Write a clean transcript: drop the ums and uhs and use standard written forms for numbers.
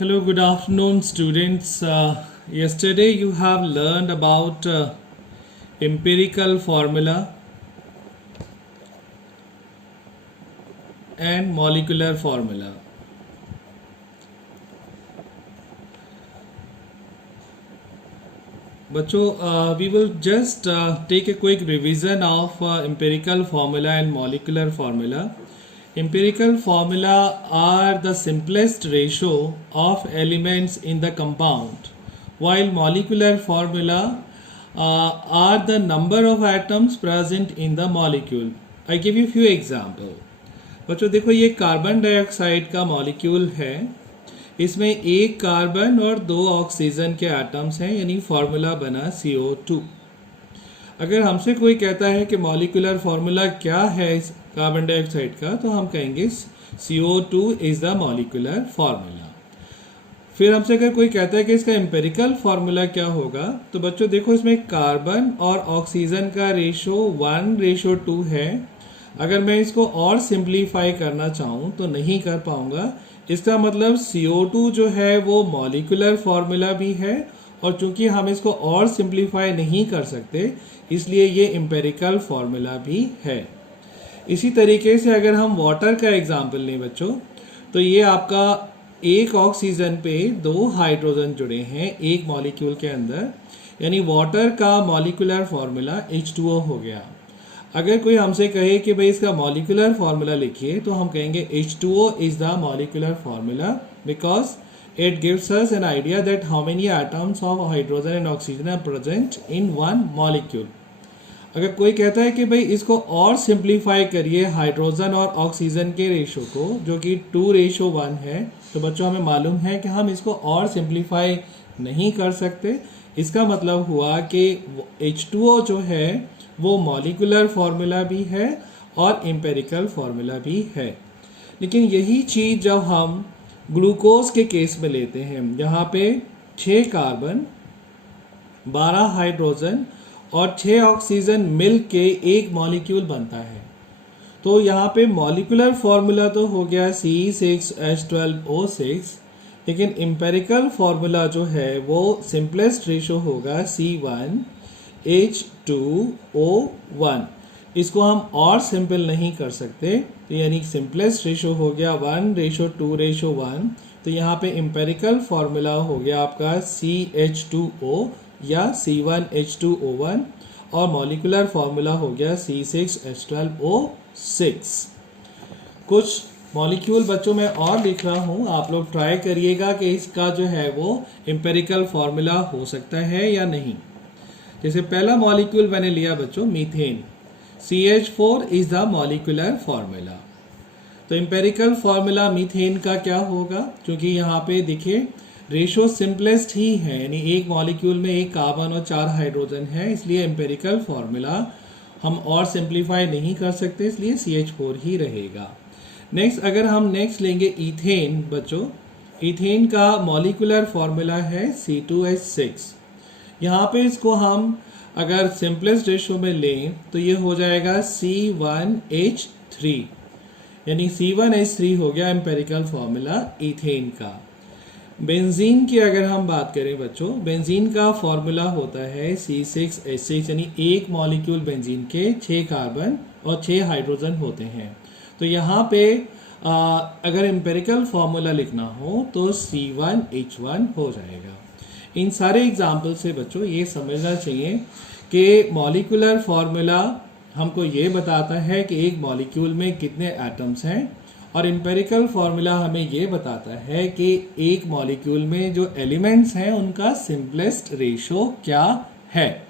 Hello, good afternoon, students. Yesterday you have learned about empirical formula and molecular formula. बच्चों, we will just take a quick revision of empirical formula and molecular formula. Empirical formula are the simplest ratio of elements in the compound, while molecular formula are the number of atoms present in the molecule. I give you few example. बच्चों देखो, ये carbon dioxide का molecule है. इसमें एक carbon और 2 oxygen के atoms हैं, यानी फॉर्मूला बना CO2. अगर हमसे कोई कहता है कि मॉलिक्यूलर फॉर्मूला क्या है इस कार्बन डाइऑक्साइड का, तो हम कहेंगे CO2 is the molecular formula. फिर हमसे अगर कोई कहता है कि इसका एम्पेरिकल फॉर्मूला क्या होगा, तो बच्चों देखो, इसमें कार्बन और ऑक्सीजन का रेशो 1:2 है. अगर मैं इसको और सिंप्लीफाई करना चाहूँ तो नहीं कर पाऊंगा. इसका मतलब CO2 जो है वो मॉलिक्यूलर फॉर्मूला भी है, और चूंकि हम इसको और सिंप्लीफाई नहीं कर सकते, इसलिए ये एम्पेरिकल फॉर्मूला भी है. इसी तरीके से अगर हम वाटर का एग्जाम्पल लें बच्चों, तो ये आपका एक ऑक्सीजन पे 2 हाइड्रोजन जुड़े हैं एक मॉलिक्यूल के अंदर, यानी वाटर का मॉलिक्यूलर फॉर्मूला H2O हो गया. अगर कोई हमसे कहे कि भाई इसका मॉलिक्यूलर फॉर्मूला लिखिए, तो हम कहेंगे H2O is the molecular formula because it gives us an idea that how many atoms of hydrogen and oxygen are present in one molecule. अगर कोई कहता है कि भाई इसको और सिंप्लीफाई करिए हाइड्रोजन और ऑक्सीजन के रेशो को, जो कि 2:1 है, तो बच्चों हमें मालूम है कि हम इसको और सिंप्लीफाई नहीं कर सकते. इसका मतलब हुआ कि H2O जो है वो मॉलिक्यूलर फार्मूला भी है और एम्पेरिकल फार्मूला भी है. लेकिन यही चीज़ जब हम ग्लूकोज के केस में लेते हैं, जहाँ पे 6 कार्बन, 12 हाइड्रोजन और 6 ऑक्सीजन मिल के एक मॉलिक्यूल बनता है, तो यहाँ पे मॉलिक्यूलर फार्मूला तो हो गया C6H12O6, लेकिन एम्पेरिकल फार्मूला जो है वो सिंपलेस्ट रेशो होगा C1H2O1. इसको हम और सिंपल नहीं कर सकते, तो यानी सिंपलेस्ट रेशो हो गया 1:2:1. तो यहाँ पे एम्पेरिकल फॉर्मूला हो गया आपका CH2O या C1H2O1, और मॉलिक्यूलर फॉर्मूला हो गया C6H12O6. कुछ मॉलिक्यूल बच्चों में और लिख रहा हूँ, आप लोग ट्राई करिएगा कि इसका जो है वो एम्पेरिकल फॉर्मूला हो सकता है या नहीं. जैसे पहला मॉलिक्यूल मैंने लिया बच्चों methane, CH4 is the molecular formula. तो एम्पेरिकल फॉर्मूला मीथेन का क्या होगा, क्योंकि यहाँ पे देखिए रेशो सिंपलेस्ट ही है, यानी एक मॉलिक्यूल में एक कार्बन और 4 हाइड्रोजन है, इसलिए एम्पेरिकल फॉर्मूला हम और सिंप्लीफाई नहीं कर सकते, इसलिए CH4 ही रहेगा. नेक्स्ट अगर हम नेक्स्ट लेंगे इथेन बच्चों, इथेन का मॉलिक्यूलर फॉर्मूला है C2H6. यहाँ पे इसको हम अगर सिंपलेस्ट रेशो में लें तो ये हो जाएगा C1H3, यानी C1H3 हो गया एम्पेरिकल फॉर्मूला इथेन का. बेंजीन की अगर हम बात करें बच्चों, बेंजीन का फॉर्मूला होता है C6H6, यानी एक मॉलिक्यूल बेंजीन के 6 कार्बन और 6 हाइड्रोजन होते हैं. तो यहाँ पे अगर एम्पेरिकल फॉर्मूला लिखना हो तो C1H1 हो जाएगा. इन सारे एग्जाम्पल से बच्चों ये समझना चाहिए कि मॉलिक्यूलर फार्मूला हमको ये बताता है कि एक मॉलिक्यूल में कितने एटम्स हैं, और एम्पेरिकल फार्मूला हमें ये बताता है कि एक मॉलिक्यूल में जो एलिमेंट्स हैं उनका सिंपलेस्ट रेशो क्या है.